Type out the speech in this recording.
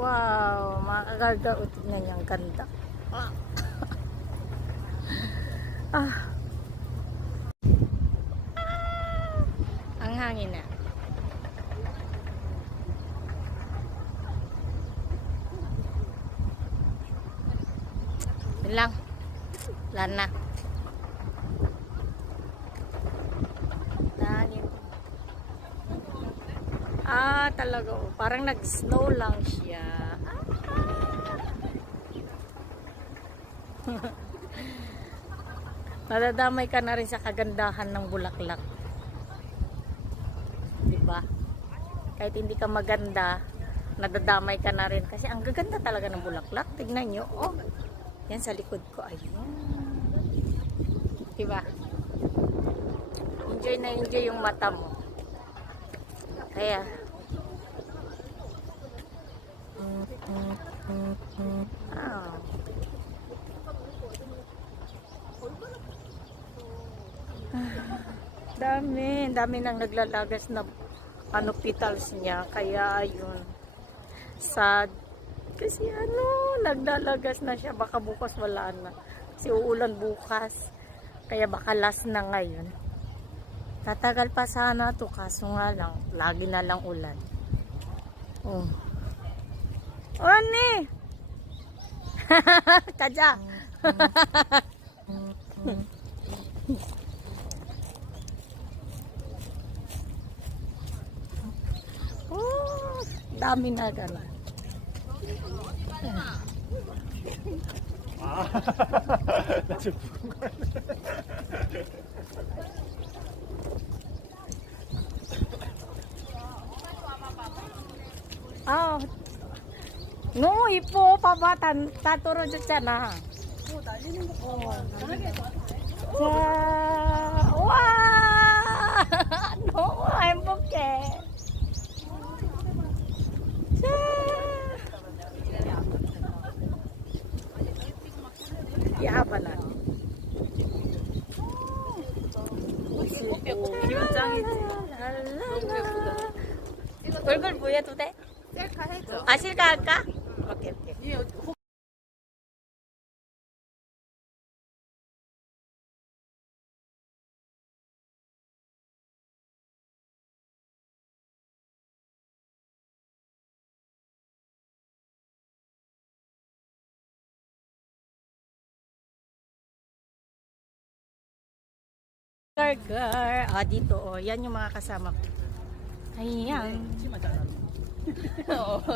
Wow, mga kagarga, o tignan niya, ang ganda. Ah. Ah. Ang hangin na. Yun lang. Wala na. Hangin. Ah, talaga. Oh. Parang nag-snow lang siya. Nadadamay ka na rin sa kagandahan ng bulaklak. Diba? Kahit hindi ka maganda, nadadamay ka na rin. Kasi ang gaganda talaga ng bulaklak. Tignan nyo. Oh, yan sa likod ko. Ayan. Diba? Enjoy na enjoy yung mata mo. Kaya, ah. Dami nang naglalagas na ano petals niya, kaya ayun, sad kasi ano, naglalagas na siya, baka bukas wala na kasi uulan bukas, kaya baka last na ngayon. Tatagal pa sana to, kaso nga lang lagi na lang ulan. Oh, Oni kaja. Oh, dami na gala. Ah, no, ipo pa ba taturo 줬잖아. 자, 와, 너무 행복해. 자, 야바나. 기분짱이지. 얼굴 보여도 돼? 셀카 해줘. 아, 셀카 할까? 오케이, 오케이. Burger. Ah, dito, oh. Yan yung mga kasama ko. Ayan. Oo.